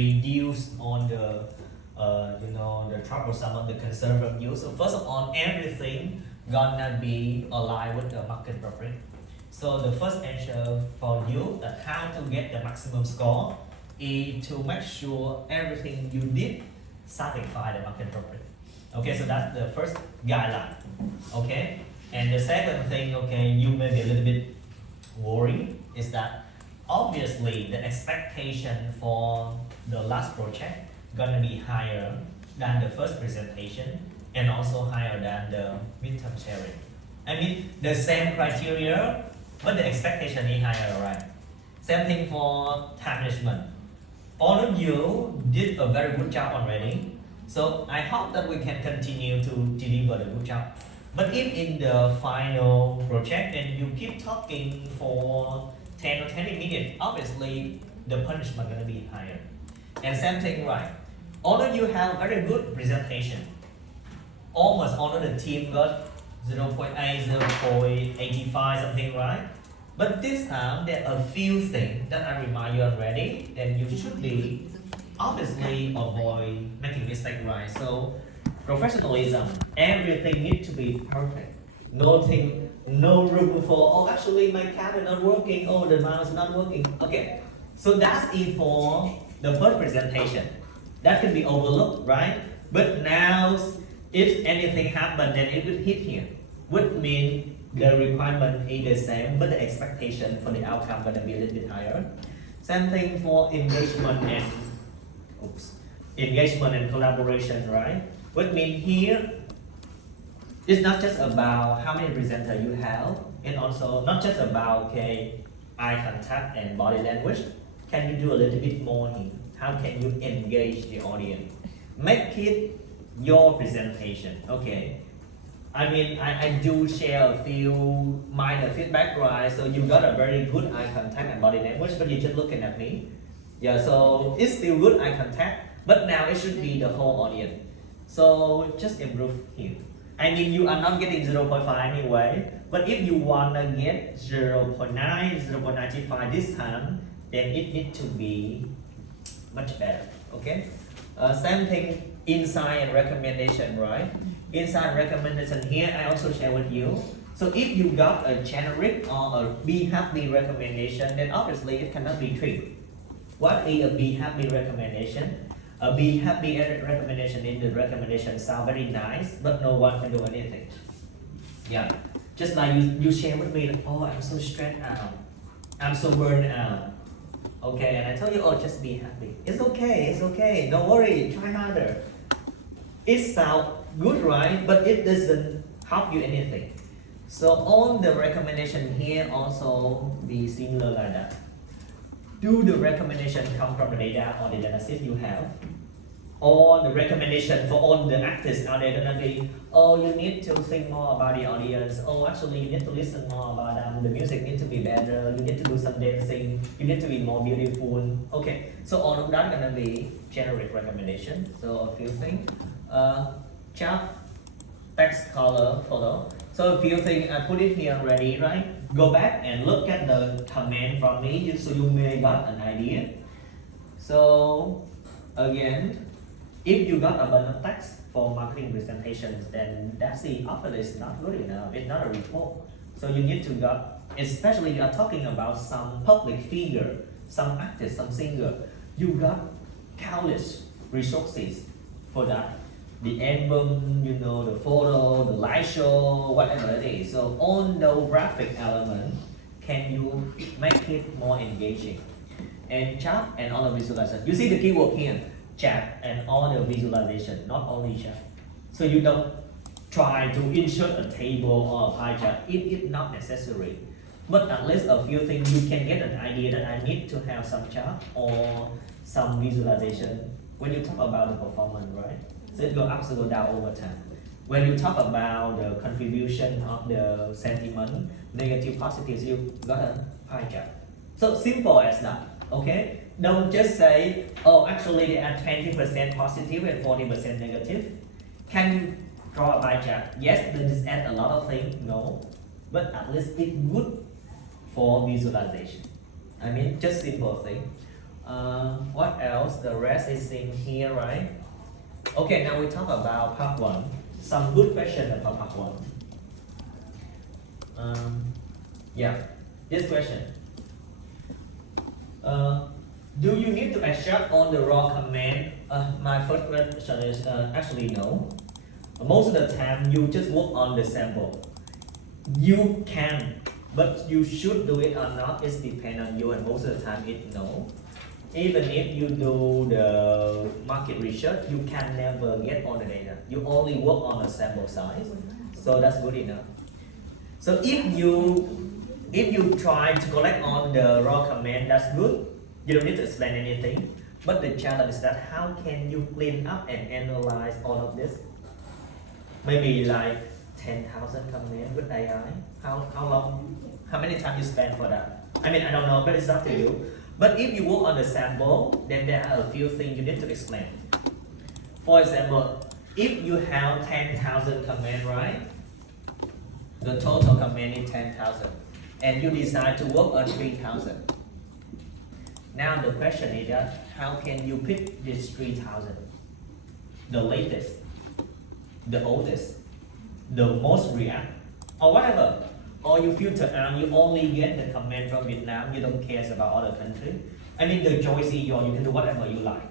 reduce on the the troublesome of the concern from you. So first of all, everything gonna be aligned with the market profit. So the first answer for you that how to get the maximum score is to make sure everything you did satisfy the market profit. Okay, so that's the first guideline. Okay, and the second thing, okay, you may be a little bit worried is that obviously the expectation for the last project gonna be higher than the first presentation and also higher than the midterm sharing. I mean the same criteria, but the expectation is higher, right? Same thing for time management. All of you did a very good job already, so I hope that we can continue to deliver the good job. But if in the final project and you keep talking for 10 or 20 minutes, obviously the punishment gonna be higher. And same thing, right? All of you have very good presentation. Almost all of the team got 0.8, 0.85 something, right? But this time there are a few things that I remind you already, and you should be obviously avoid making mistake, right? So professionalism, everything needs to be perfect. Nothing, no room for, oh actually my camera not working, oh the mouse is not working. Okay, so that's it for the first presentation. That can be overlooked, right? But now, if anything happens, then it will hit here. Which means the requirement is the same, but the expectation for the outcome gonna be a little bit higher. Same thing for engagement and collaboration, right? Which means here, it's not just about how many presenters you have, and also not just about eye contact and body language. Can you do a little bit more here? How can you engage the audience? Make it your presentation, okay? I mean, I do share a few minor feedback, right? So you got a very good eye contact and body language, but you're just looking at me. Yeah, so it's still good eye contact, but now it should be the whole audience. So just improve here. I mean, you are not getting 0.5 anyway, but if you wanna get 0.9, 0.95 this time, then it needs to be much better, okay? Same thing, insight and recommendation, right? Insight recommendation here, I also share with you. So if you got a generic or a be happy recommendation, then obviously it cannot be true. What is a be happy recommendation? A be happy recommendation is the recommendation sound very nice, but no one can do anything. Yeah, just like you share with me, like, oh, I'm so stressed out, I'm so burned out. Okay, and I tell you, oh, just be happy. It's okay, don't worry, try harder. It sounds good, right? But it doesn't help you anything. So all the recommendation here also be similar like that. Do the recommendation come from the data or the data set you have? Or the recommendation for all the actors are they gonna be, oh, you need to think more about the audience. Oh, actually, you need to listen more about them. The music needs to be better. You need to do some dancing. You need to be more beautiful. Okay, so all of that gonna be generic recommendation. So a few things. Chat, text, color, photo. So a few things I put it here already, right? Go back and look at the comment from me, so you may got an idea. So again, if you got a bunch of text for marketing presentations, then that's the offer is not good enough. It's not a report. So you need to got, especially you are talking about some public figure, some artist, some singer. You got countless resources for that. The album, the photo, the live show, whatever it is. So all the graphic element, can you make it more engaging? And chat and all the visualization. You see the keyword here, chat and all the visualization, not only chat. So you don't try to insert a table or a pie chart. It is not necessary. But at least a few things you can get an idea that I need to have some chart or some visualization when you talk about the performance, right? So it go up, so go down over time. When you talk about the contribution of the sentiment, negative, positive, you got a pie chart. So simple as that, okay? Don't just say, oh, actually they are 20% positive and 40% negative. Can you draw a pie chart? Yes, does this add a lot of things? No. But at least it's good for visualization. I mean, just simple thing. What else? The rest is in here, right? Okay, now we talk about part one. Some good question about part one. Yeah, this question. Do you need to accept on the raw command? My first question is actually no. Most of the time, you just work on the sample. You can, but you should do it or not. It depends on you, and most of the time, it no. Even if you do the market research, you can never get all the data. You only work on a sample size, so that's good enough. So if you try to collect on the raw command, that's good. You don't need to explain anything. But the challenge is that how can you clean up and analyze all of this? Maybe like 10,000 comments with AI. How long? How many times you spend for that? I mean, I don't know, but it's up to you. But if you work on the sample, then there are a few things you need to explain. For example, if you have 10,000 comments, right? The total comment is 10,000, and you decide to work on 3,000. Now the question is that how can you pick this 3,000? The latest, the oldest, the most react, or whatever. Or you filter out, you only get the comment from Vietnam, you don't care about other countries. I mean, the choice is yours, you can do whatever you like.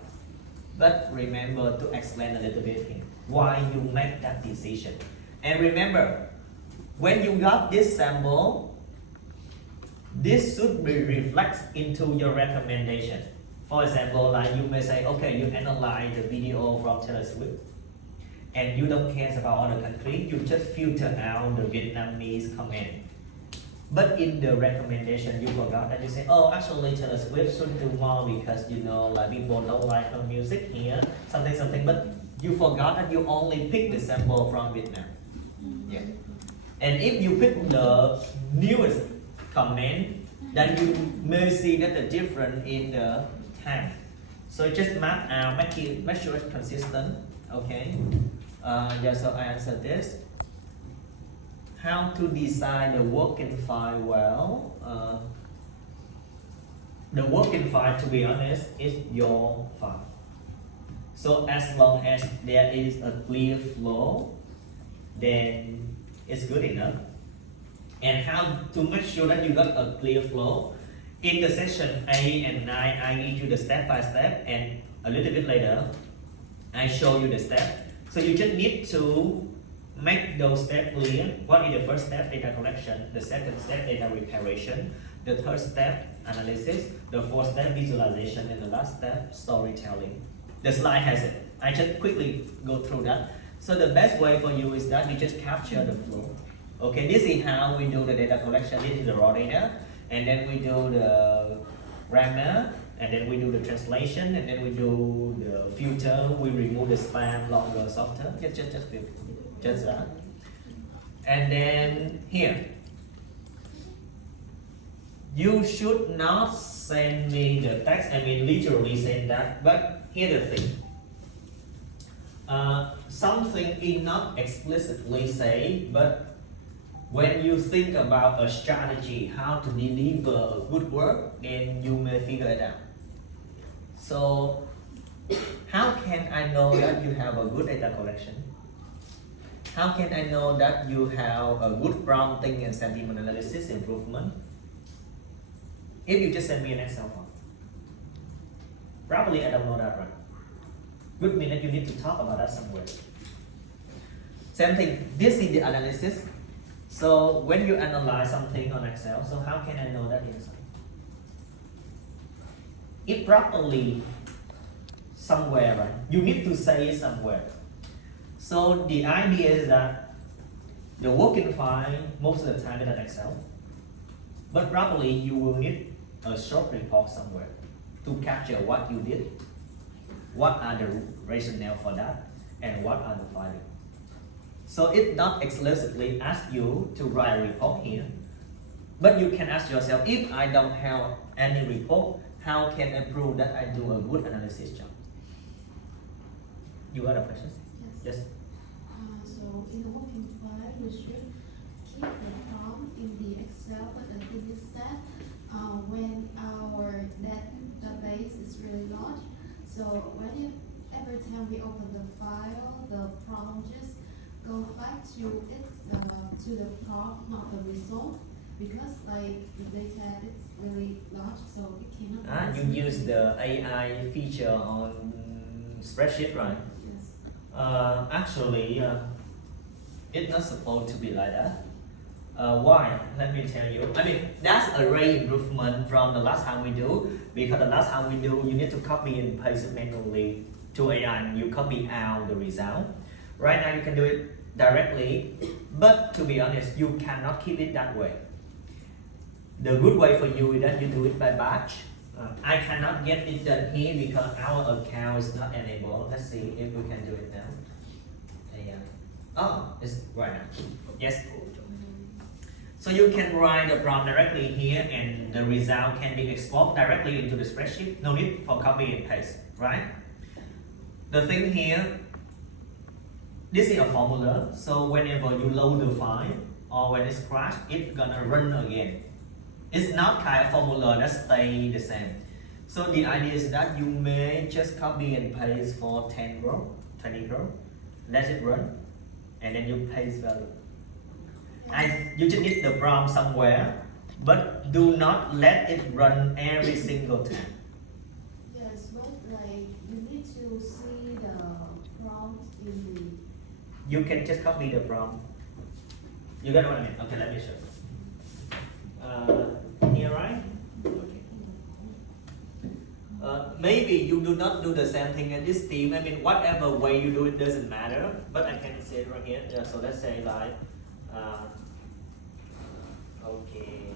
But remember to explain a little bit here, why you make that decision. And remember, when you got this sample, this should be reflected into your recommendation. For example, like you may say, okay, you analyze the video from Taylor Swift, and you don't care about other countries, you just filter out the Vietnamese comment. But in the recommendation, you forgot that you say, oh, actually Taylor Swift should do more because like people don't like her music here, something. But you forgot that you only pick the sample from Vietnam. Yeah. And if you pick the newest comment, then you may see that the difference in the time. So just map out, make sure it's consistent. Okay. Yeah, so I answered this. How to design the working file well? The working file, to be honest, is your file. So as long as there is a clear flow, then it's good enough. And how to make sure that you got a clear flow? In the section 8 and 9, I give you the step by step, and a little bit later, I show you the step. So you just need to make those steps clear. What is the first step? Data collection. The second step, data preparation. The third step, analysis. The fourth step, visualization. And the last step, storytelling. The slide has it. I just quickly go through that. So the best way for you is that you just capture the flow. Okay, this is how we do the data collection. This is the raw data. And then we do the grammar. And then we do the translation, and then we do the filter. We remove the spam, longer, softer. Just that. And then here, you should not send me the text. I mean, literally send that. But here's the thing. Something is not explicitly say, but when you think about a strategy, how to deliver a good work, then you may figure it out. So, how can I know that you have a good data collection? How can I know that you have a good prompting and sentiment analysis improvement? If you just send me an Excel file. Probably I don't know that, right? Good mean that you need to talk about that somewhere. Same thing, this is the analysis. So when you analyze something on Excel, so how can I know that inside? It properly somewhere, right? You need to say it somewhere. So the idea is that the working file most of the time is in Excel, but probably you will need a short report somewhere to capture what you did, what are the rationale for that, and what are the findings. So it not explicitly ask you to write a report here, but you can ask yourself, if I don't have any report, how can I prove that I do a good analysis job? You got a question? Yes. Yes. So in the working file, you should keep the prompt in the Excel, but the thing is that when our the base is really large. So every time we open the file, the prompt just go back to it to the prompt, not the result, because like the data is really large, so it cannot. You use the AI feature on spreadsheet, right? Yes. Actually, it's not supposed to be like that. Why? Let me tell you. I mean, that's a great improvement from the last time we do, because the last time we do, you need to copy and paste manually to AI and you copy out the result. Right now you can do it directly, but to be honest, you cannot keep it that way. The good way for you is that you do it by batch. I cannot get it done here because our account is not enabled. Let's see if we can do it now. Oh, it's right now. Yes. So you can write the prompt directly here and the result can be exported directly into the spreadsheet. No need for copy and paste, right? The thing here, this is a formula. So whenever you load the file or when it's crashed, it's gonna run again. It's not kind of formula that stay the same. So the idea is that you may just copy and paste for 10 row, 20 row, let it run, and then you paste value. And you just need the prompt somewhere, but do not let it run every single time. Yes, but like you need to see the prompt in the. You can just copy the prompt. You get what I mean? Okay, let me show you. Here, right? Okay. Maybe you do not do the same thing in this team. I mean, whatever way you do it doesn't matter. But I can say it right here. Yeah, so let's say like, okay.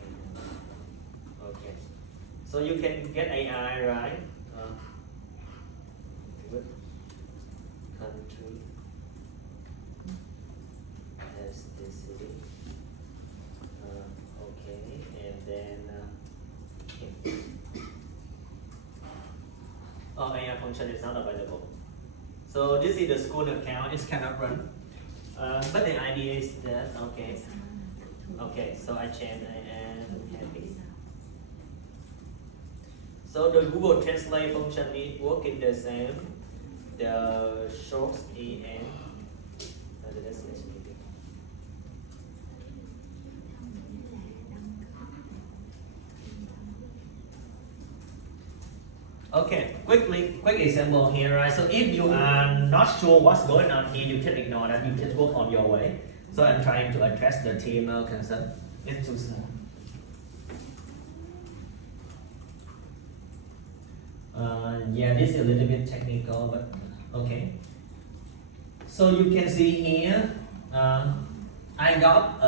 So you can get AI, right? Good. Country. As the city. Okay, and then AI function is not available. So this is the school account, it cannot run. But the idea is that okay, so I change and happy. So the Google Translate function is working the same. The short en. Okay, quick example here, right? So if you are not sure what's going on here, you can ignore that. You just work on your way. So I'm trying to address the TML concern. It's too small. Yeah, this is a little bit technical, but okay. So you can see here, I got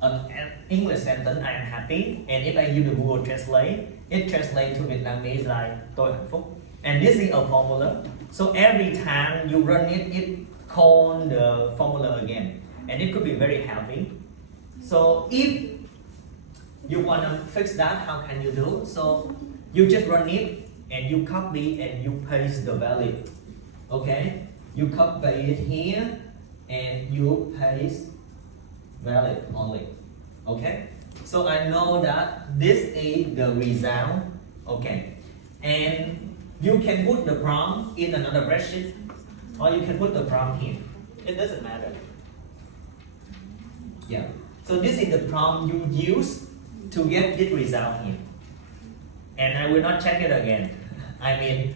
an English sentence, I am happy, and if I use the Google Translate, it translates to Vietnamese like tôi hạnh phúc. And this is a formula. So every time you run it, it calls the formula again. And it could be very heavy. So if you want to fix that, how can you do? So you just run it and you copy and you paste the value. Okay? You copy it here and you paste value only. Okay? So I know that this is the result. Okay. And you can put the prompt in another spreadsheet or you can put the prompt here. It doesn't matter. Yeah. So this is the prompt you use to get this result here. And I will not check it again. I mean,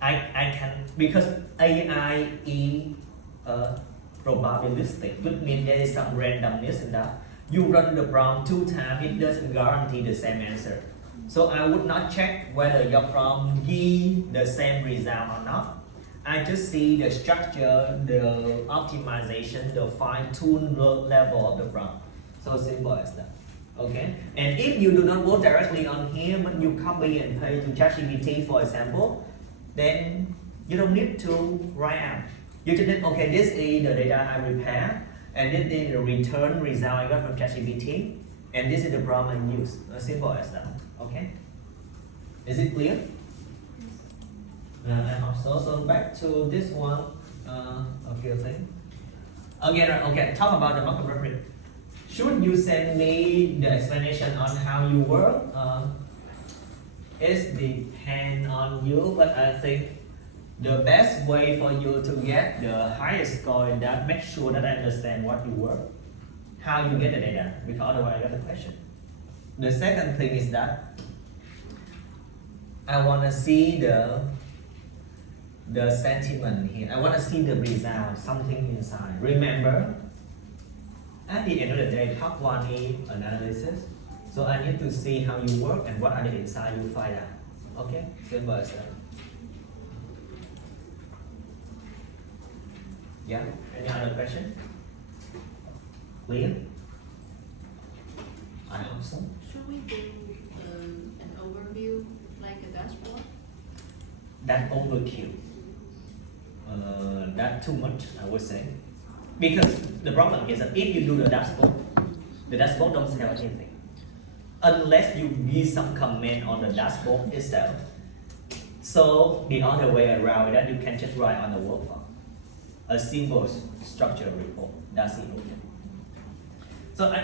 I can, because AI is probabilistic, which means there is some randomness in that. You run the prompt 2 times, it doesn't guarantee the same answer. So I would not check whether your prompt gives the same result or not. I just see the structure, the optimization, the fine-tune level of the prompt. So simple as that. Okay. And if you do not work directly on here, but you copy and paste to ChatGPT, for example, then you don't need to write out. You just need, okay, this is the data I prepare, and this is the return result I got from ChatGPT, and this is the prompt I use. As simple as that. Okay. Is it clear? I hope so. So back to this one, a few things. Again, okay, talk about the markup rubric. Should you send me the explanation on how you work? It depends on you, but I think the best way for you to get the highest score in that, make sure that I understand what you work, how you get the data, because otherwise I got the question. The second thing is that I want to see the sentiment here. I want to see the result, something inside. Remember, at the end of the day, top one is analysis. So I need to see how you work and what are the insight you find out. Okay, simple as that. Yeah, any other question? Clear? I hope so. Should we do an overview like a dashboard? That overkill. That too much, I would say. Because the problem is that if you do the dashboard don't tell anything. Unless you give some comment on the dashboard itself. So the other way around that you can just write on the workflow. A simple structured report. That's it. Okay. So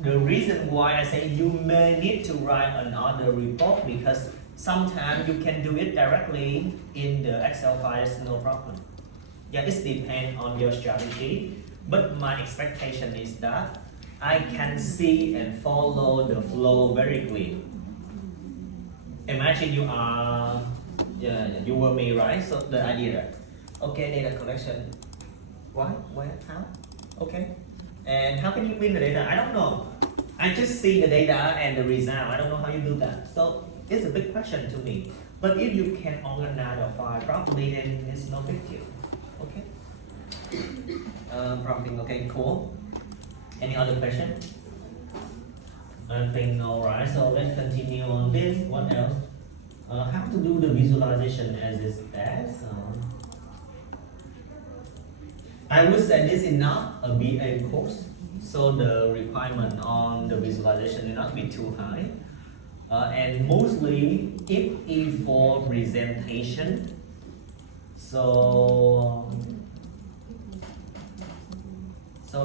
the reason why I say you may need to write another report because sometimes you can do it directly in the Excel files, no problem. Yeah, it depends on your strategy, but my expectation is that I can see and follow the flow very clear. Imagine you are, you were me, right? So the idea, okay, data collection, why, where, how, okay. And how can you win the data? I don't know. I just see the data and the result. I don't know how you do that. So it's a big question to me. But if you can organize your file properly, then it's no big deal. Okay. Prompting. Okay, cool. Any other question? I think no, right? So let's continue on this. What else? How to do the visualization as is that? I would say this is not a BA course, so the requirement on the visualization will not be too high. And mostly it is for presentation. So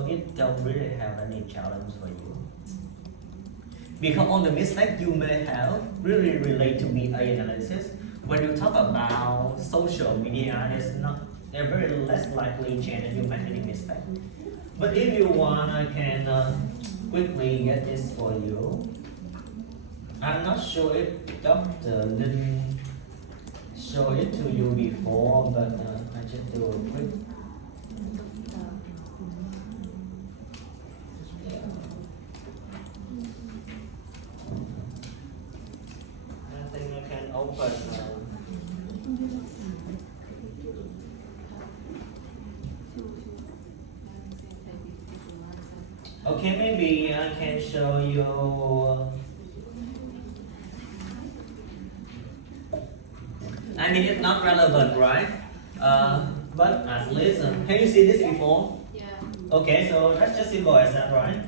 it don't really have any challenge for you. Because all the mistakes you may have really relate to BA analysis. When you talk about social media, they're very less likely chance that you make any mistake. But if you want, I can quickly get this for you. I'm not sure if Dr. Lin showed it to you before, but I just do a quick. I think I can open. Okay, maybe I can show you. I mean, it's not relevant, right? But at least, have you seen this before? Yeah. Okay, so that's just simple as that, right?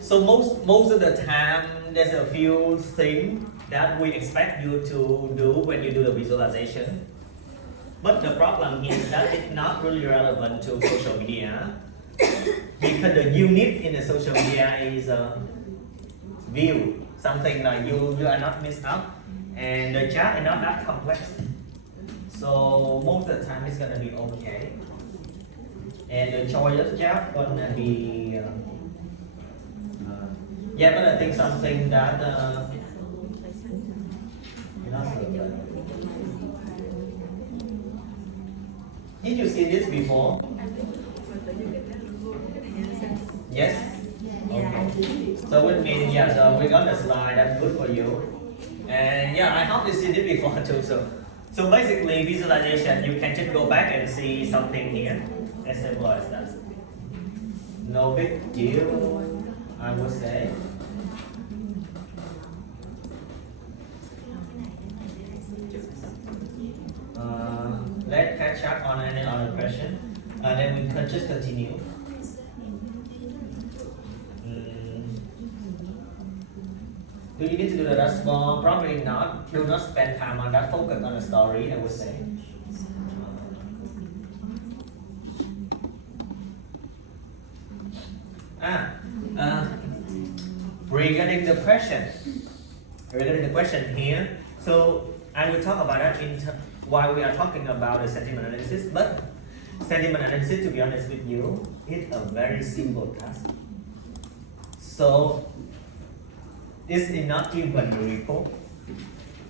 So most of the time, there's a few things that we expect you to do when you do the visualization. But the problem is that it's not really relevant to social media because the unit in the social media is view, something like you are not mixed up, and the chart is not that complex. So most of the time it's gonna be okay, and the choice chart gonna be yeah, but I think something that did you see this before? Yes? Okay. So which means, yeah, so we got the slide, that's good for you. And yeah, I hope you see this before too. So basically, visualization, you can just go back and see something here. As simple as that. No big deal, I would say. Let's catch up on any other question, and then we can just continue. Do you need to do the dashboard? Probably not. Do not spend time on that. Focus on the story, I would say. regarding the question here, so I will talk about that while we are talking about the sentiment analysis. But sentiment analysis, to be honest with you, is a very simple task. So it's not even the report.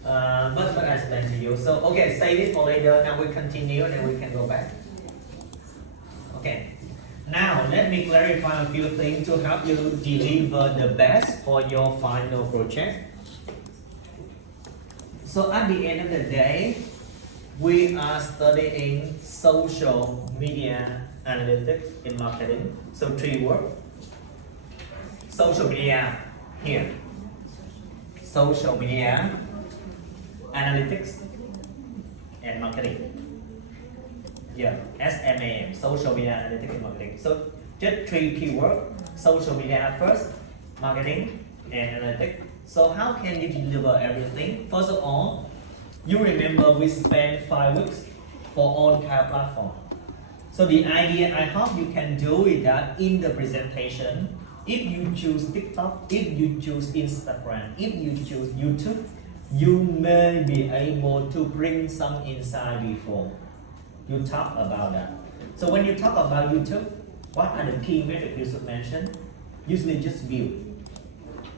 But I explain to you. So okay, save it for later. Now we continue and then we can go back. Okay. Now let me clarify a few things to help you deliver the best for your final project. So at the end of the day, we are studying social media analytics in marketing. So 3 words. Social media here. Social media analytics and marketing. Yeah, SMAM, social media analytics and marketing. So just 3 keywords: social media first, marketing, and analytics. So how can you deliver everything? First of all, you remember we spent 5 weeks for all kind of platform. So the idea I hope you can do is that in the presentation, if you choose TikTok, if you choose Instagram, if you choose YouTube, you may be able to bring some insight before you talk about that. So when you talk about YouTube, what are the key metrics you should mention? Usually just view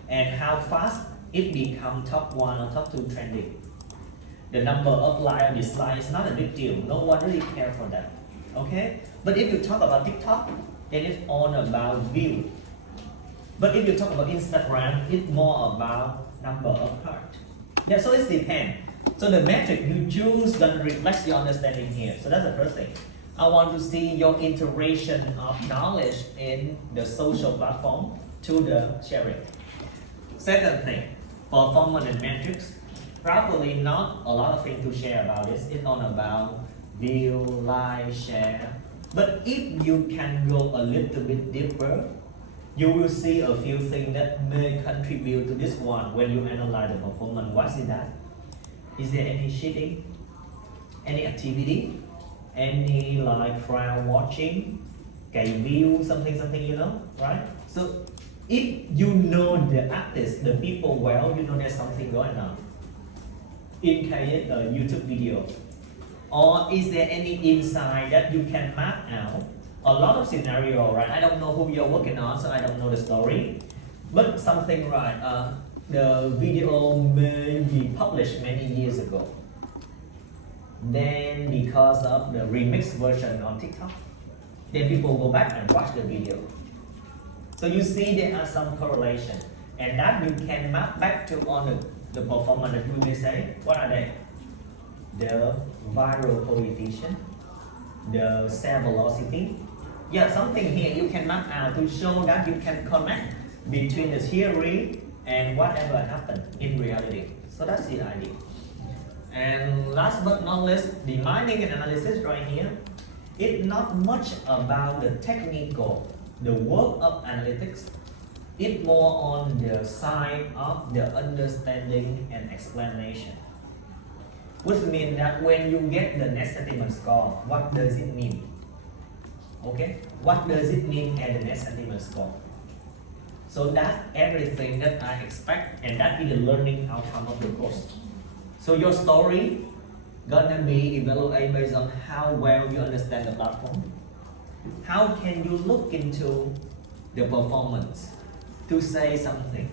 and how fast it become top 1 or top 2 trending. The number of like or dislike is not a big deal. No one really cares for that. Okay? But if you talk about TikTok, then it's all about view. But if you talk about Instagram, it's more about number of heart. Yeah, so it depends. So the metric you choose then reflects your understanding here. So that's the first thing. I want to see your integration of knowledge in the social platform to the sharing. Second thing, performance and metrics. Probably not a lot of things to share about this. It's all about view, like, share. But if you can go a little bit deeper, you will see a few things that may contribute to this one when you analyze the performance. What is that? Is there any cheating? Any activity? Any like crowd watching? View, something, you know, right? So if you know the artist, the people well, you know there's something going on. In case a YouTube video. Or is there any insight that you can map out? A lot of scenario, right? I don't know who you're working on, so I don't know the story. But something, right? The video may be published many years ago. Then because of the remix version on TikTok, then people go back and watch the video. So you see there are some correlation. And that you can map back to on the performance that you may say. What are they? The viral coefficient, the share velocity. Yeah, something here you can map out to show that you can connect between the theory and whatever happened in reality. So that's the idea. And last but not least, the mining and analysis right here. It's not much about the technical, the work of analytics. It's more on the side of the understanding and explanation. Which means that when you get the net sentiment score, what does it mean? Okay, what does it mean at the net sentiment score? So that's everything that I expect, and that is the learning outcome of the course. So your story gonna be evaluated based on how well you understand the platform. How can you look into the performance to say something?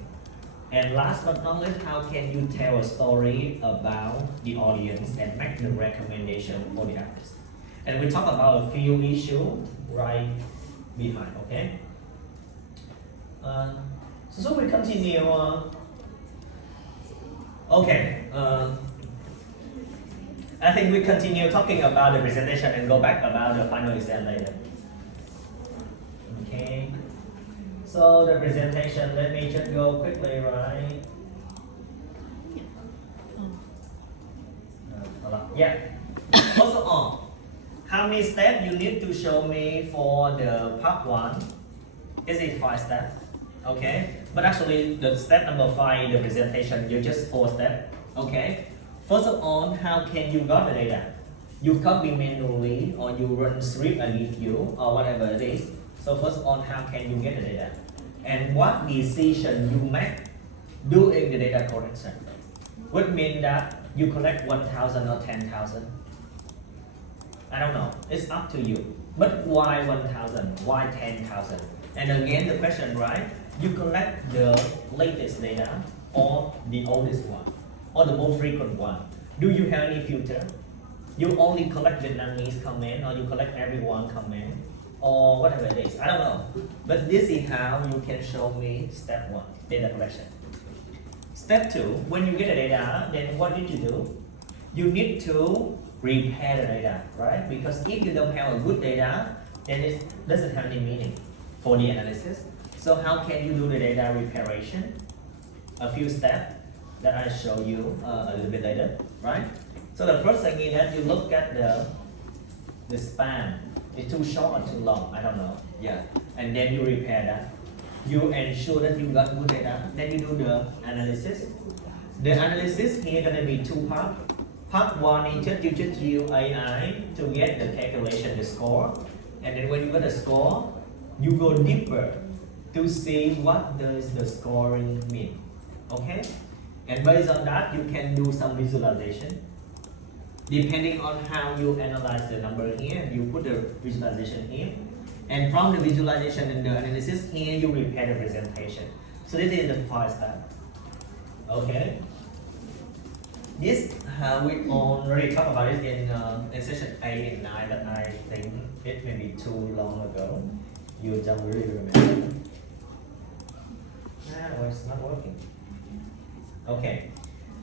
And last but not least, how can you tell a story about the audience and make the recommendation for the artist? And we talk about a few issues right behind, okay? So we continue. I think we continue talking about the presentation and go back about the final exam later. Okay. So the presentation, let me just go quickly, right? Yeah. First of all, how many steps you need to show me for the part 1? Is it 5 steps? Okay. But actually, the step number 5 in the presentation, you just 4 steps. Okay. First of all, how can you got the data? You copy manually or you run script and review or whatever it is. So first of all, how can you get the data? and what decision you make doing the data collection. Would mean that you collect 1,000 or 10,000. I don't know. It's up to you. But why 1,000? Why 10,000? And again, the question, right? You collect the latest data or the oldest one or the most frequent one. Do you have any filter? You only collect Vietnamese comment or you collect everyone comment or whatever it is. I don't know. But this is how you can show me step 1, data collection. Step 2, when you get the data, then what need to do? You need to prepare the data, right? Because if you don't have a good data, then it doesn't have any meaning for the analysis. So how can you do the data preparation? A few steps that I show you a little bit later, right? So the first thing is that you look at the span. It's too short or too long, I don't know. Yeah, and then you prepare that. You ensure that you got good data. Then you do the analysis. The analysis here gonna be 2 parts. Part 1 is just you just use AI to get the calculation, the score. And then when you got the score, you go deeper to see what does the scoring mean. Okay? And based on that, you can do some visualization. Depending on how you analyze the number here, you put the visualization here. And from the visualization and the analysis here, you prepare the presentation. So this is the first step. Okay? This we already talked about it in session 8 and 9, but I think it may be too long ago. You don't really remember. No, it's not working. Okay.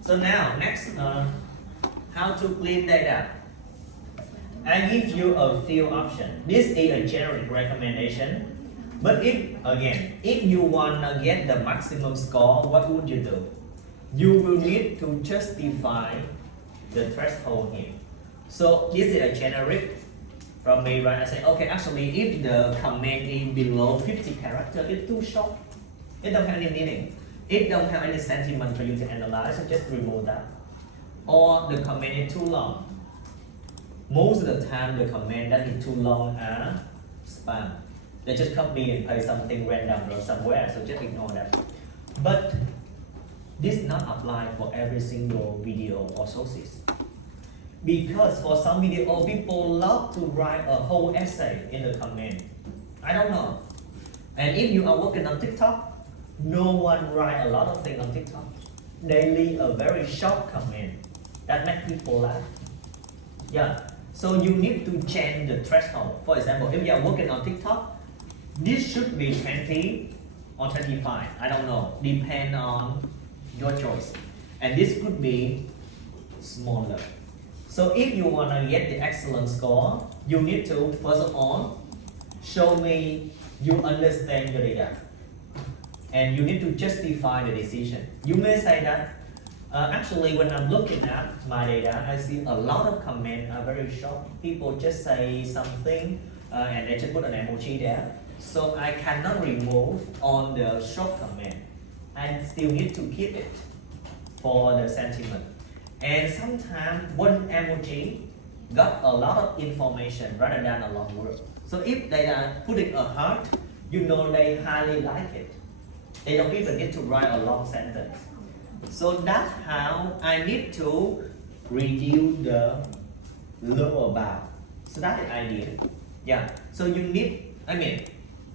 So now, next, how to clean data. I give you a few options. This is a generic recommendation. But if you wanna get the maximum score, what would you do? You will need to justify the threshold here. So this is a generic from me, right? I say, okay, actually, if the comment is below 50 characters, it's too short. It don't have any meaning. It don't have any sentiment for you to analyze, so just remove that. Or the comment is too long. Most of the time, the comment that is too long are spam. They just copy and paste something random from somewhere, so just ignore that. But this not apply for every single video or sources. Because for some video, people love to write a whole essay in the comment. I don't know. And if you are working on TikTok, no one write a lot of things on TikTok. They leave a very short comment that makes people laugh. Yeah. So you need to change the threshold. For example, if you are working on TikTok, this should be 20 or 25. I don't know. Depend on your choice. And this could be smaller. So if you want to get the excellent score, you need to, first of all, show me you understand your data. And you need to justify the decision. You may say that, actually when I'm looking at my data, I see a lot of comments are very short. People just say something and they just put an emoji there. So I cannot remove on the short comment. I still need to keep it for the sentiment. And sometimes one emoji got a lot of information rather than a long word. So if they are putting a heart, you know they highly like it. They don't even need to write a long sentence. So that's how I need to reduce the lower bound. So that's the idea. Yeah. So you need,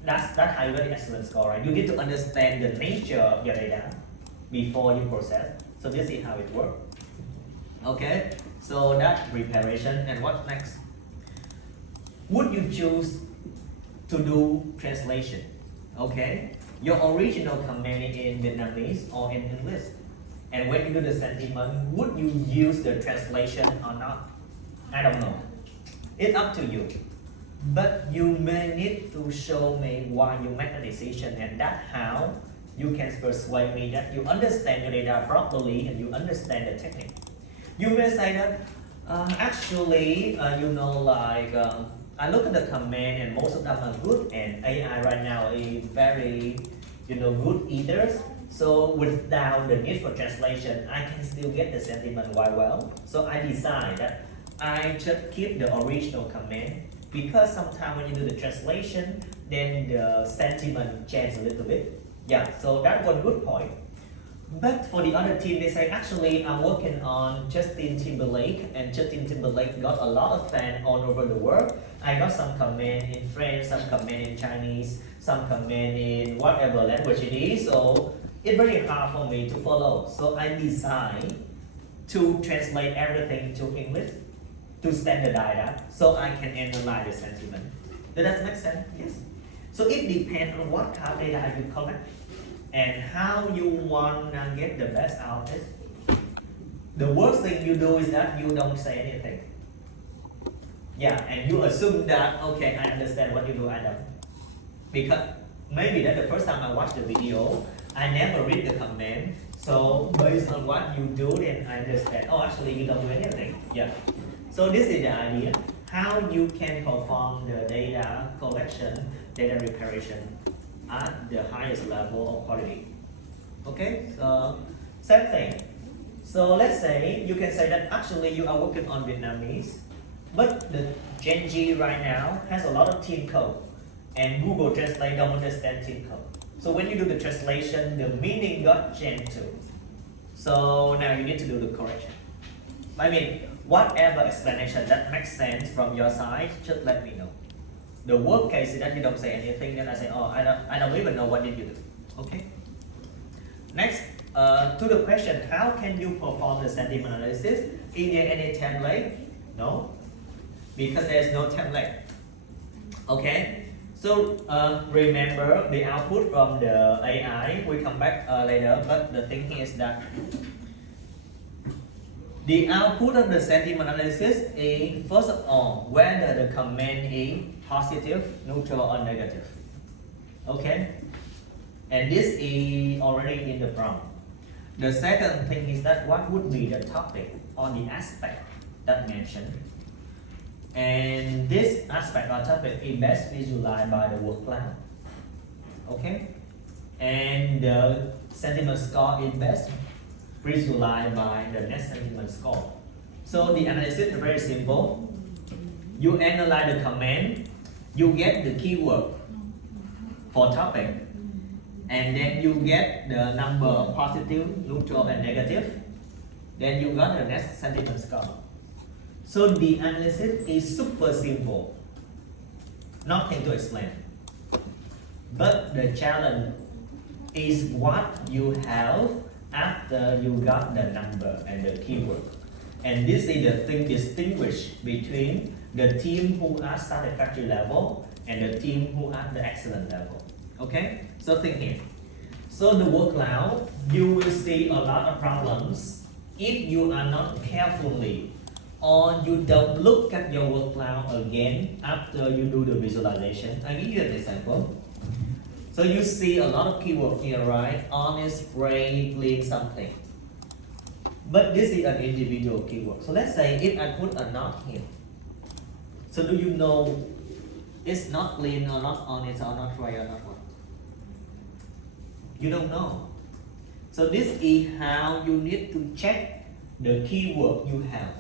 that's how you get the excellent score, right? You need to understand the nature of your data before you process. So this is how it works. Okay. So that's preparation. And what next? Would you choose to do translation? Okay. Your original comment is in Vietnamese or in English. And when you do the sentiment, would you use the translation or not? I don't know. It's up to you. But you may need to show me why you make a decision, and that's how you can persuade me that you understand your data properly and you understand the technique. You may say that, actually, I look at the comment and most of them are good, and AI right now is very, good eaters. So without the need for translation, I can still get the sentiment quite well. So I decide that I just keep the original comment, because sometimes when you do the translation, then the sentiment change a little bit. Yeah, so that one good point. But for the other team, they say actually I'm working on Justin Timberlake, and Justin Timberlake got a lot of fans all over the world. I got some comment in French, some comment in Chinese, some comment in whatever language it is. So it's very hard for me to follow. So I decided to translate everything to English, to standardize that, so I can analyze the sentiment. Does that make sense? Yes. So it depends on what type of data you collect and how you want to get the best out of it. The worst thing you do is that you don't say anything. Yeah, and you assume that, okay, I understand what you do, I don't. Because maybe that's the first time I watched the video, I never read the comment. So based on what you do, then I understand, oh, actually you don't do anything. Yeah. So this is the idea, how you can perform the data collection, data preparation at the highest level of quality. Okay, so same thing. So let's say you can say that actually you are working on Vietnamese, but the Gen Z right now has a lot of team code, and Google Translate don't understand team code. So when you do the translation, the meaning got changed too. So now you need to do the correction. I mean, whatever explanation that makes sense from your side, just let me know. The worst case is that you don't say anything, then I say, oh, I don't even know what did you do. Okay. Next, to the question, how can you perform the sentiment analysis? Is there any template? No, because there's no template. Okay. So remember the output from the AI. We come back later, but the thing here is that the output of the sentiment analysis is, first of all, whether the comment is positive, neutral, or negative. Okay? And this is already in the prompt. The second thing is that what would be the topic or the aspect that mentioned. And this aspect or topic is best visualized by the word cloud. Okay? And the sentiment score is best visualized by the net sentiment score. So the analysis is very simple. You analyze the comment, you get the keyword for topic, and then you get the number of positive, neutral, and negative. Then you got the net sentiment score. So the analysis is super simple. Nothing to explain. But the challenge is what you have after you got the number and the keyword. And this is the thing distinguish between the team who are satisfactory level and the team who are the excellent level. Okay? So think here. So the word cloud, you will see a lot of problems if you are not carefully or you don't look at your word cloud again after you do the visualization. I'll give you an example. So you see a lot of keywords here, right? Honest, brave, clean, something. But this is an individual keyword. So let's say if I put a not here. So do you know it's not clean or not honest or not right or not what? You don't know. So this is how you need to check the keyword you have.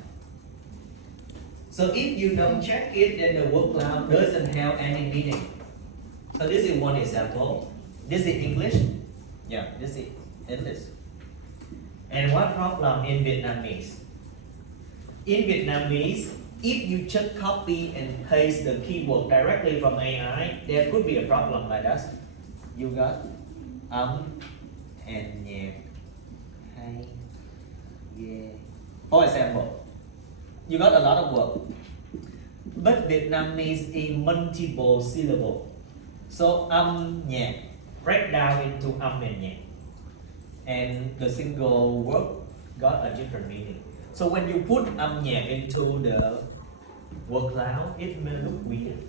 So if you don't check it, then the word cloud doesn't have any meaning. So this is one example. This is English. Yeah, this is English. And what problem in Vietnamese? In Vietnamese, if you just copy and paste the keyword directly from AI, there could be a problem like that. You got and nhạc, hay, yeah. For example, you got a lot of words, but Vietnamese is multiple syllable. So nhạc break down into and nhạc, and the single word got a different meaning. So when you put nhạc into the word cloud, it may look weird.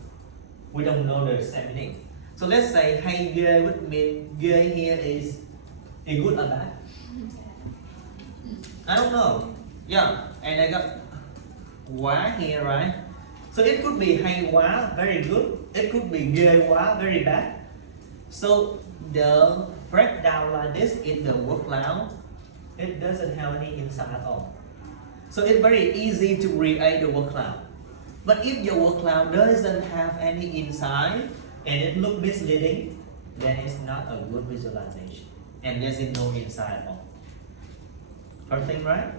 We don't know the same meaning. So let's say hay ghê, which means ghê here is good or bad? I don't know. Yeah, and I got quá here, right? So it could be hay quá, very good. It could be ghê quá, very bad. So the breakdown like this in the word cloud, it doesn't have any insight at all. So it's very easy to create the word cloud. But if your word cloud doesn't have any insight, and it look misleading, then it's not a good visualization. And there's no insight at all. First thing, right?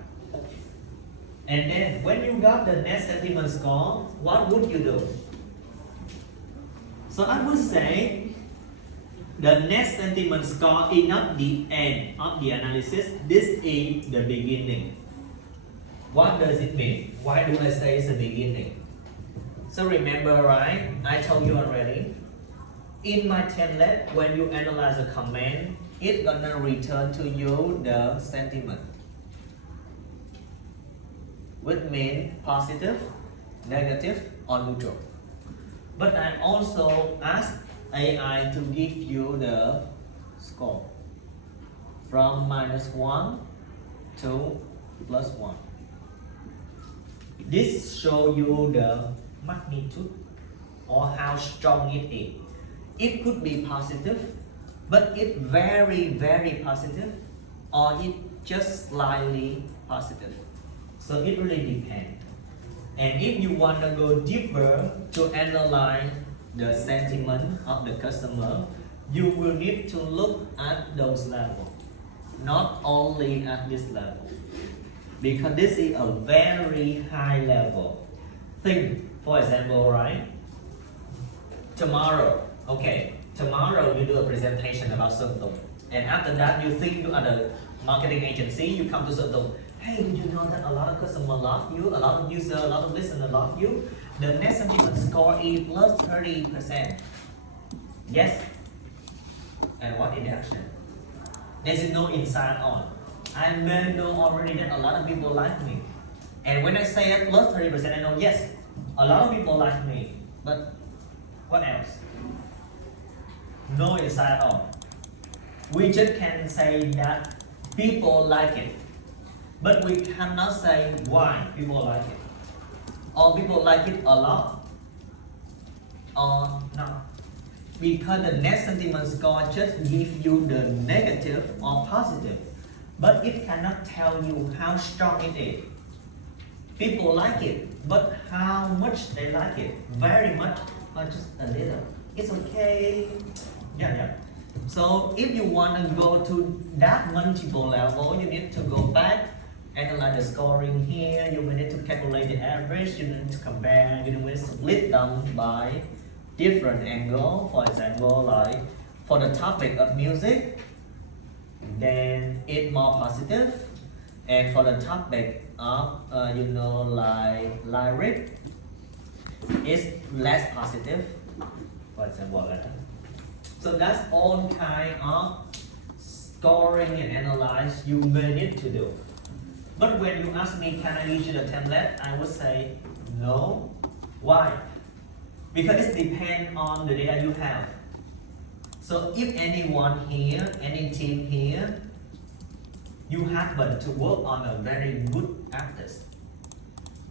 And then when you got the net sentiment score, what would you do? So I would say the net sentiment score is not the end of the analysis. This is the beginning. What does it mean? Why do I say it's the beginning? So remember, right? I told you already. In my template, when you analyze a comment, it's gonna return to you the sentiment, which means positive, negative, or neutral. But I also ask AI to give you the score from -1 to +1. This show you the magnitude or how strong it is. It could be positive, but it very positive, or it just slightly positive. So it really depends. And if you want to go deeper to analyze the sentiment of the customer, you will need to look at those levels, not only at this level, because this is a very high level. Think, for example, right? Tomorrow you do a presentation about Sơn and after that you think you are the marketing agency, you come to Sơn hey, did you know that a lot of customers love you, a lot of users, a lot of listeners love you? The net sentiment score is plus 30%. Yes. And what is the action? There's no insight on. I may know already that a lot of people like me. And when I say it plus 30%, I know yes, a lot of people like me. But what else? No insight at all. We just can say that people like it, but we cannot say why people like it, or people like it a lot, or not. Because the net sentiment score just gives you the negative or positive, but it cannot tell you how strong it is. People like it, but how much they like it? Very much or just a little? It's okay. Yeah. So if you want to go to that multiple level, you need to go back, analyze the scoring here, you will need to calculate the average, you need to compare, you need to split them by different angle. For example, like for the topic of music, then it's more positive, and for the topic of like lyric, it's less positive. For example, like that. So that's all kind of scoring and analyze you may need to do. But when you ask me, can I use the template? I would say no. Why? Because it depends on the data you have. So if anyone here, any team here, you happen to work on a very good artist,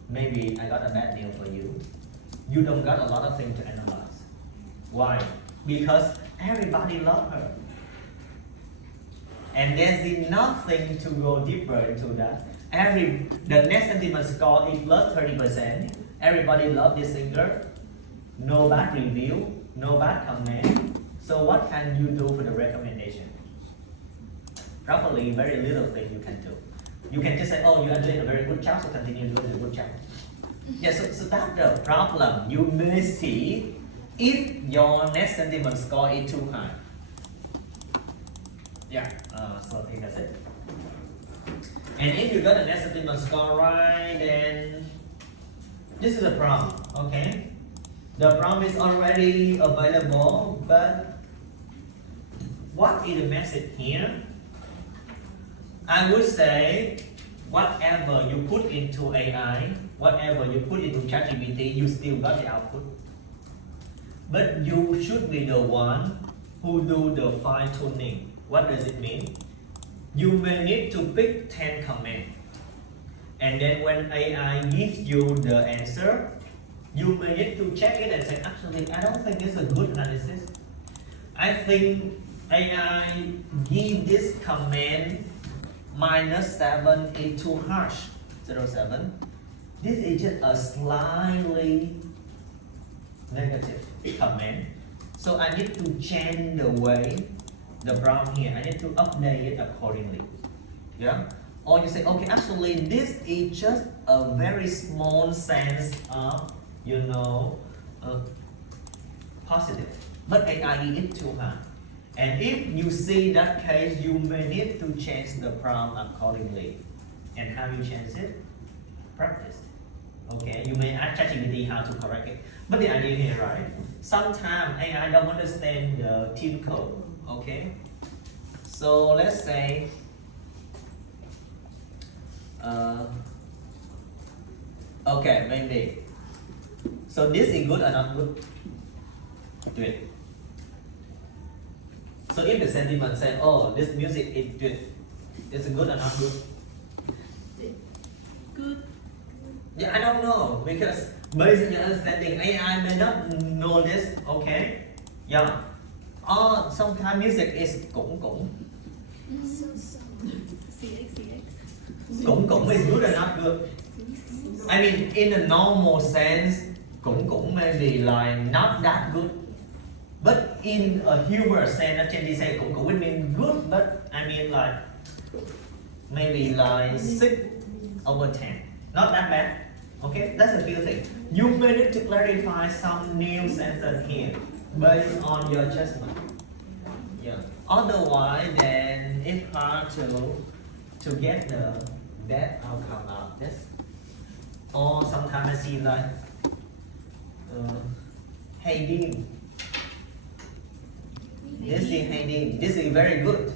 maybe I got a bad deal for you. You don't got a lot of things to analyze. Why? Because everybody loves her. And there's nothing to go deeper into that. The net sentiment score is plus 30%. Everybody loves this singer. No bad review, no bad comment. So what can you do for the recommendation? Probably very little thing you can do. You can just say, oh, you are doing a very good job, so continue doing a good job. Yeah, so that's the problem. You may see if your net sentiment score is too high. Yeah, so I think that's it. And if you got a net sentiment score right, then this is the prompt, okay? The prompt is already available, but what is the message here? I would say whatever you put into AI, whatever you put into ChatGPT, you still got the output. But you should be the one who do the fine tuning. What does it mean? You may need to pick 10 comments. And then when AI gives you the answer, you may need to check it and say, actually, I don't think it's a good analysis. I think AI give this comment -7 is too harsh. 0.7. This is just a slightly negative comment. So I need to change the way the prompt here. I need to update it accordingly. Yeah. Or you say, okay, actually this is just a very small sense of, positive. But AI is too hard. And if you see that case, you may need to change the prompt accordingly. And how you change it? Practice. Okay, you may ask ChatGPT how to correct it. But the idea here, right? Sometimes AI don't understand the team code. Okay? So let's say okay, maybe. So this is good or not good? Do it. So if the sentiment says, oh, this music is good, is it good or not good? Good. Yeah, I don't know because based on your understanding, AI may not know this. Okay, yeah. Or sometimes music is cũng. Cũng is good or not good? I mean, in a normal sense, cũng may be like not that good. But in a humor sense, Chandy say cũng would mean good, but I mean like maybe like 6/10. Not that bad. Okay, that's a few things. You may need to clarify some new sentence here based on your judgment. Yeah. Otherwise, then it's hard to get the best outcome out of this. Or sometimes I see like, hey Dean. This is hey Dean. This is very good.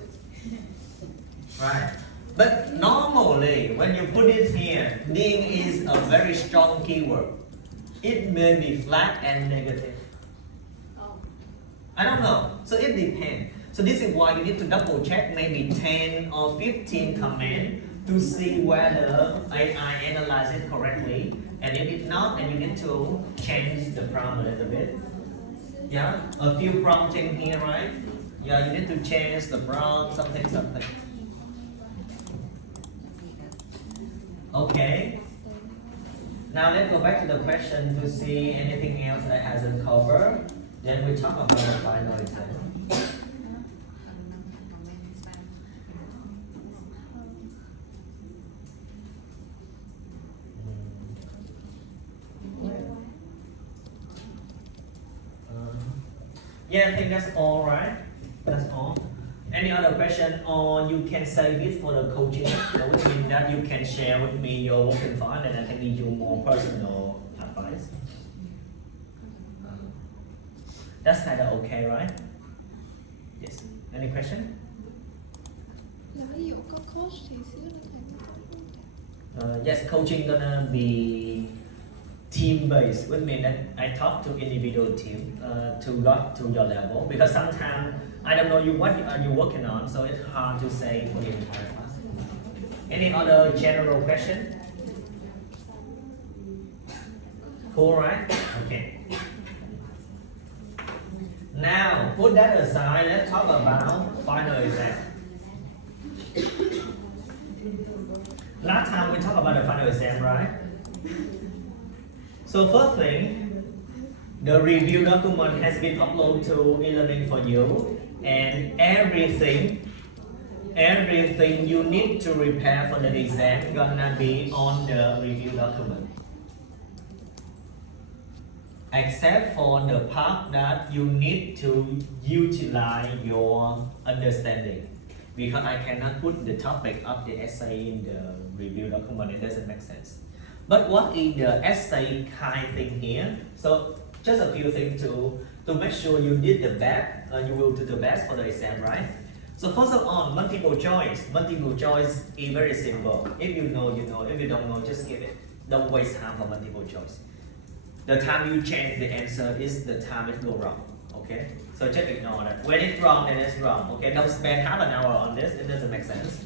Right. But normally, when you put it here, Dean is a very strong keyword. It may be flat and negative. Oh. I don't know. So it depends. So this is why you need to double check maybe 10 or 15 comments to see whether AI analyze it correctly. And if it's not, then you need to change the prompt a little bit. Yeah, a few prompting here, right? Yeah, you need to change the prompt, something. Okay. Now let's go back to the question to see anything else that hasn't covered. Then we talk about the final exam. Yeah, I think that's all, right? That's all. Any other question, or you can save it for the coaching, which means that you can share with me your working file and I can give you more personal advice. That's kind of okay, right? Yes. Any question? Là ví dụ có coach thì xíu nữa thầy. Yes, coaching gonna be team-based, which means that I talk to individual team to got to your level, because sometimes I don't know what are you working on, so it's hard to say for the entire class. Any other general question? Cool, right? Okay. Now, put that aside, let's talk about final exam. Last time we talked about the final exam, right? So first thing, the review document has been uploaded to e-learning for you, and everything you need to prepare for the exam gonna be on the review document, except for the part that you need to utilize your understanding, because I cannot put the topic of the essay in the review document. It doesn't make sense. But what is the essay kind thing here? So just a few things to make sure you did the best, you will do the best for the exam, right? So first of all, multiple choice. Multiple choice is very simple. If you know, you know. If you don't know, just give it. Don't waste time for multiple choice. The time you change the answer is the time it go wrong. Okay? So just ignore that. When it's wrong, then it's wrong. Okay? Don't spend half an hour on this. It doesn't make sense.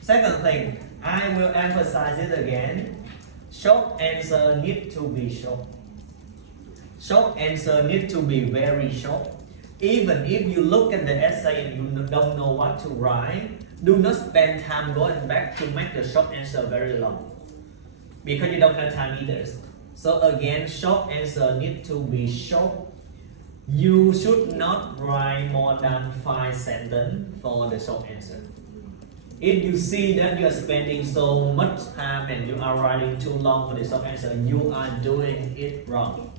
Second thing, I will emphasize it again. Short answer need to be short. Short answer need to be very short. Even if you look at the essay and you don't know what to write, do not spend time going back to make the short answer very long, because you don't have time either. So again, short answer need to be short You should not write more than 5 sentences for the short answer. If you see that you are spending so much time and you are writing too long for the short answer, you are doing it wrong.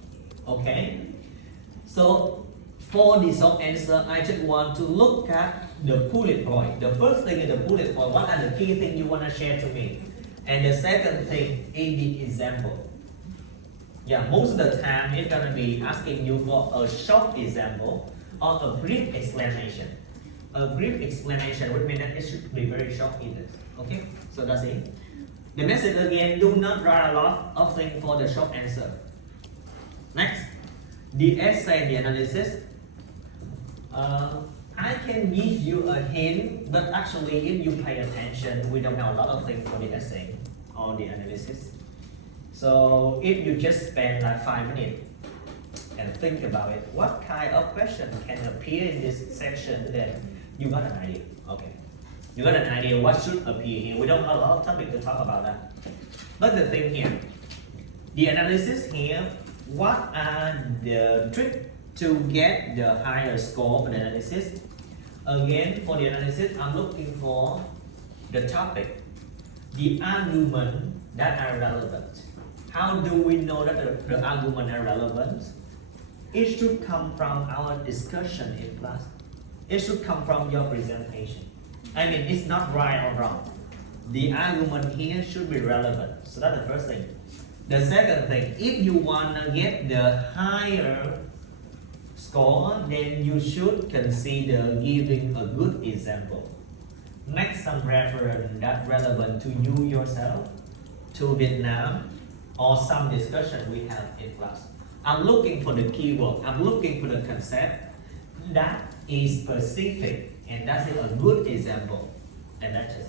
Okay? So for the short answer, I just want to look at the bullet point. The first thing is the bullet point. What are the key things you want to share to me? And the second thing is the example. Yeah, most of the time it's gonna be asking you for a short example or a brief explanation. A brief explanation would mean that it should be very short in this. Okay, so that's it. The message again: do not write a lot of things for the short answer. Next, the essay, the analysis. I can give you a hint, but actually, if you pay attention, we don't have a lot of things for the essay or the analysis. So if you just spend like 5 minutes and think about it, what kind of question can appear in this section, then you got an idea. Okay, you got an idea what should appear here. We don't have a lot of topic to talk about that. But the thing here, the analysis here, what are the tricks to get the higher score for the analysis? Again, for the analysis, I'm looking for the topic, the argument that are relevant. How do we know that the argument are relevant? It should come from our discussion in class. It should come from your presentation. I mean, it's not right or wrong. The argument here should be relevant. So that's the first thing. The second thing, if you want to get the higher score, then you should consider giving a good example. Make some reference that's relevant to you yourself, to Vietnam, or some discussion we have in class. I'm looking for the keyword, I'm looking for the concept that is specific, and that's a good example, and that's it.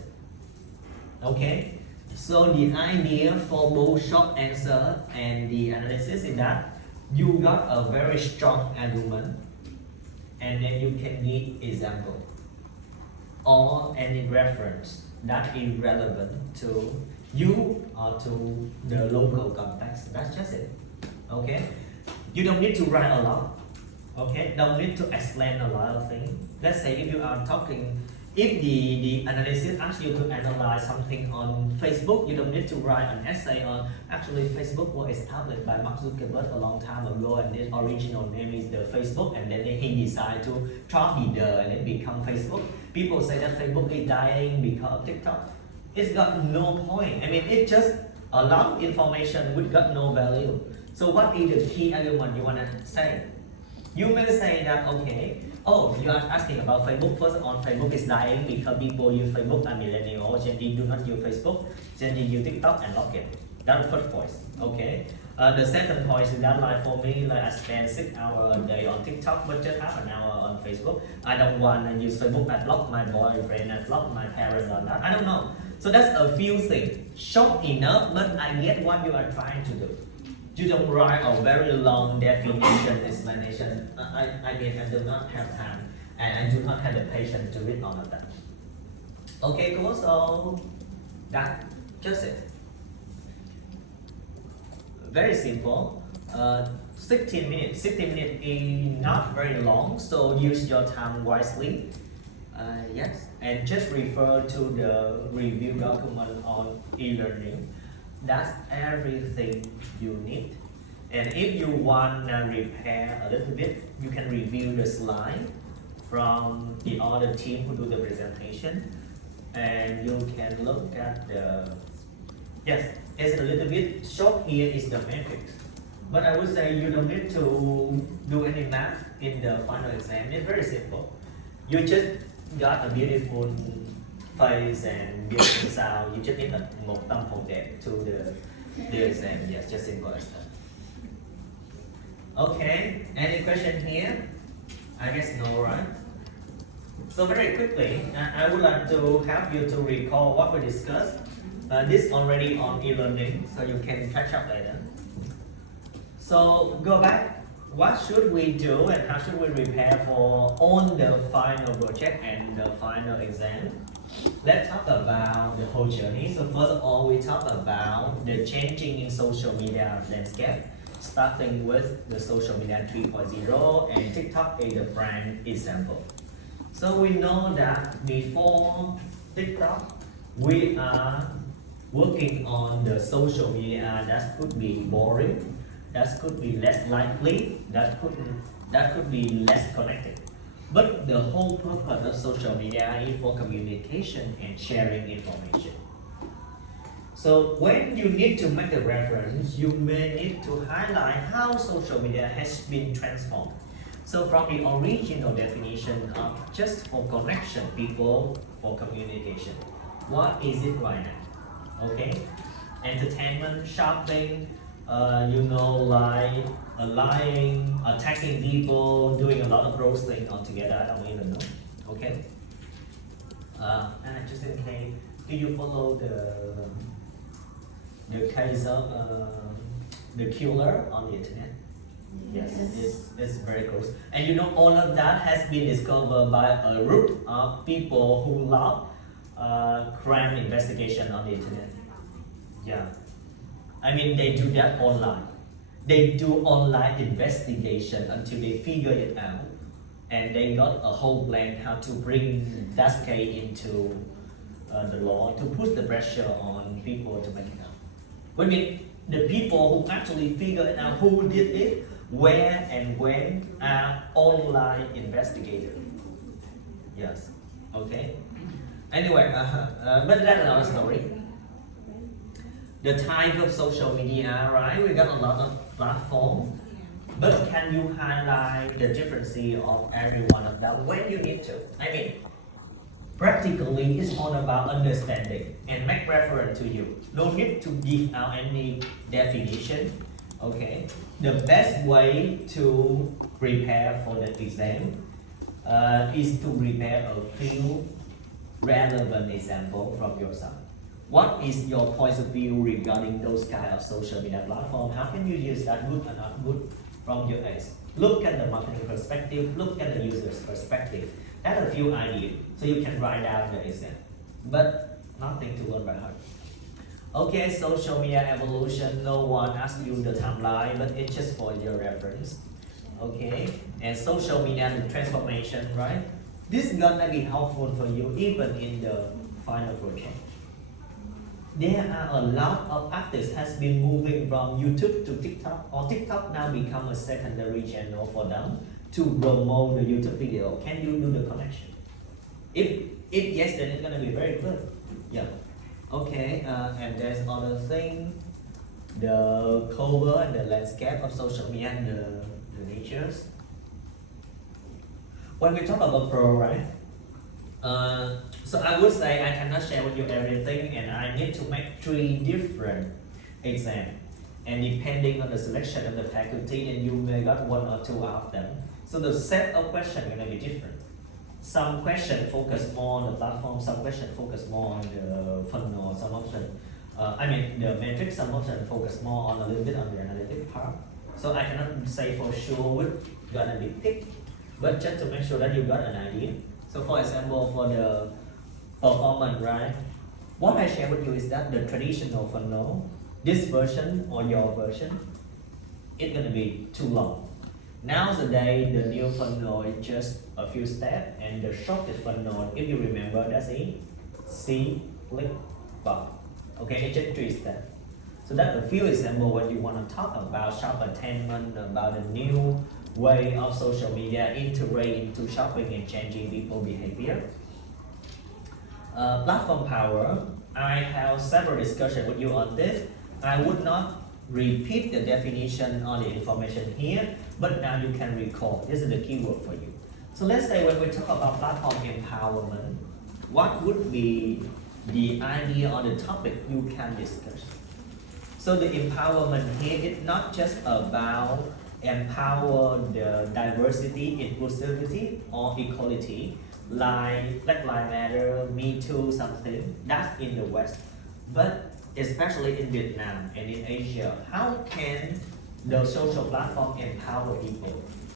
Okay, so the idea for both short answer and the analysis is that you got a very strong argument, and then you can give example or any reference that is relevant to you or to the local context. That's just it. Okay, you don't need to write a lot. Okay, don't need to explain a lot of things. Let's say if you are talking, if the analysis asks you to analyze something on Facebook, you don't need to write an essay on. Actually, Facebook was established by Mark Zuckerberg a long time ago, and its original name is the Facebook, and then he decided to drop the and it become Facebook. People say that Facebook is dying because of TikTok. It's got no point. I mean, it's just a lot of information which got no value. So what is the key argument you want to say? You may say that, okay, oh, you are asking about Facebook. First on, Facebook is dying because people use Facebook and millennials. Gen Z do not use Facebook. Gen Z use TikTok and log it. That's the first point. Okay. The second point is that, like for me, like I spend 6 hours a day on TikTok, but just half an hour on Facebook. I don't want to use Facebook. I block my boyfriend. I block my parents on that. I don't know. So that's a few things. Short enough, but I get what you are trying to do. You don't write a very long definition, explanation. I mean, I do not have time, and I do not have the patience to read all of that. Okay, cool. So that's just it. Very simple. 16 minutes. 16 minutes is not very long, so use your time wisely. Yes, and just refer to the review document on e-learning. That's everything you need. And if you want to repair a little bit, you can review the slide from the other team who do the presentation, and you can look at the, yes, it's a little bit short here is the metrics. But I would say you don't need to do any math in the final exam. It's very simple. You just got a beautiful face and beautiful sound. You just need một tâm hồn đẹp to the exam. Yes, just simple as that. Okay, any question here? I guess no, right? So very quickly, I would like to help you to recall what we discussed. This already on e-learning, so you can catch up later. So go back, what should we do and how should we prepare for on the final project and the final exam? Let's talk about the whole journey. So first of all, we talk about the changing in social media landscape, starting with the social media 3.0 and TikTok is the prime example. So we know that before TikTok, we are working on the social media that could be boring, that could be less likely, that could be less connected. But the whole purpose of social media is for communication and sharing information. So when you need to make a reference, you may need to highlight how social media has been transformed. So from the original definition of just for connection, people for communication, what is it right now? Okay, entertainment, shopping, like lying, attacking people, doing a lot of those things altogether. I don't even know. Okay. And just in case, do you follow the case of the killer on the internet? Yes, it's very close. And you know, all of that has been discovered by a group of people who love crime investigation on the internet. Yeah. I mean, they do that online. They do online investigation until they figure it out. And they got a whole plan how to bring that case into the law to put the pressure on people to make it out. But I mean, the people who actually figure it out who did it, where and when are online investigators. Yes. Okay. Anyway, but that's another story. The type of social media, right? We got a lot of platforms, but can you highlight the differences of every one of them when you need to? I mean, practically it's all about understanding and make reference to you. No need to give out any definition. Okay, the best way to prepare for the exam is to prepare a few relevant examples from your side. What is your point of view regarding those kind of social media platforms? How can you use that good or not good from your eyes? Look at the marketing perspective, look at the user's perspective. That's a few ideas, so you can write down the exam. But nothing to learn by heart. Okay, social media evolution, no one asked you the timeline, but it's just for your reference. Okay, and social media transformation, right? This is gonna be helpful for you even in the final project. There are a lot of artists has been moving from YouTube to TikTok, or TikTok now become a secondary channel for them to promote the YouTube video. Can you do the connection? If yes, then it's gonna be very good. Yeah. Okay, and there's other thing, the cover and the landscape of social media and the natures. When we talk about pro, right? So I would say I cannot share with you everything, and I need to make 3 different exams. And depending on the selection of the faculty, and you may got 1 or 2 of them. So the set of questions are going to be different. Some questions focus more on the platform, some questions focus more on the funnel, some options, the metrics, some options focus more on a little bit on the analytic part. So I cannot say for sure which gonna be picked, but just to make sure that you got an idea. So for example, for the performance, right? What I share with you is that the traditional funnel, this version or your version, it's gonna be too long. Nowadays, the new funnel is just a few steps, and the shortest funnel, if you remember, that's it. See, click, buy. Okay, it's just 3 steps. So that's a few examples when you want to talk about shop attainment, about the new way of social media integrate into shopping and changing people's behavior. Platform power, I have several discussions with you on this. I would not repeat the definition or the information here, but now you can recall. This is the keyword for you. So let's say when we talk about platform empowerment, what would be the idea or the topic you can discuss? So the empowerment here is not just about empower the diversity, inclusivity, or equality, like Black Lives Matter, Me Too, something that's in the West, but especially in Vietnam and in Asia. How can The social platform empower people.